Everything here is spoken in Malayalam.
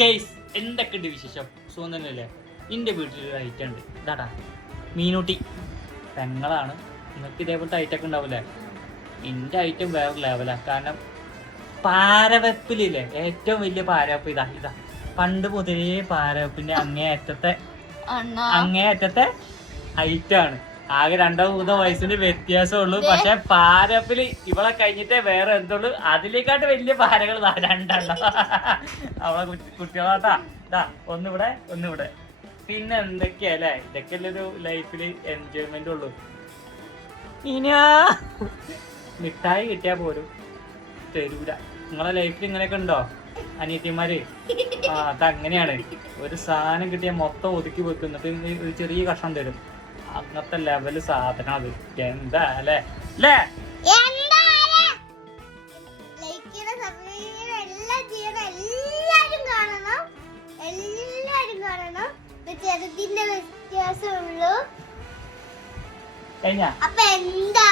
ഗൈസ് എന്തൊക്കെയുണ്ട് വിശേഷം? സുഖം തന്നെയല്ലേ? എൻ്റെ വീട്ടിലൊരു ഐറ്റം ഉണ്ട്. ഇതാടാ മീനൂട്ടി പെങ്ങളാണ്. നിങ്ങൾക്ക് ഇതേപോലത്തെ ഐറ്റം ഒക്കെ ഉണ്ടാവില്ലേ? എൻ്റെ ഐറ്റം വേറെ ലെവലാണ്. കാരണം പാരവെപ്പിലില്ലേ ഏറ്റവും വലിയ പാരവെപ്പ് ഇതാ പണ്ട് മുതലേ പാരവെപ്പിന്റെ അങ്ങേയറ്റത്തെ ഐറ്റാണ്. ആകെ 2-3 വയസ്സിന്റെ വ്യത്യാസമുള്ളൂ. പക്ഷെ പാരപ്പില് ഇവളെ കഴിഞ്ഞിട്ടേ വേറെ എന്തുള്ളൂ. അതിലേക്കാട്ട് വലിയ പാരകൾ 2 അവളെ കുട്ടികളാട്ടാ. ഇതാ ഒന്നിവിടെ. പിന്നെ എന്തൊക്കെയാ അല്ലേ? ഇതൊക്കെയല്ലേ ഒരു ലൈഫില് എൻജോയ്മെന്റ് ഉള്ളൂ. ഇനിയാ മിഠായി കിട്ടിയാ പോലും തരൂല. നിങ്ങളെ ലൈഫിൽ ഇങ്ങനെയൊക്കെ ഉണ്ടോ അനിയത്തിമാര്? അതങ്ങനെയാണ്. ഒരു സാധനം കിട്ടിയാൽ മൊത്തം ഒതുക്കി വെക്കും. എന്നിട്ട് ഒരു ചെറിയ കഷ്ണം തരും. അങ്ങനത്തെ ലെവല് സാധനം അത്. എന്താ അല്ലേ? അപ്പൊ എന്താ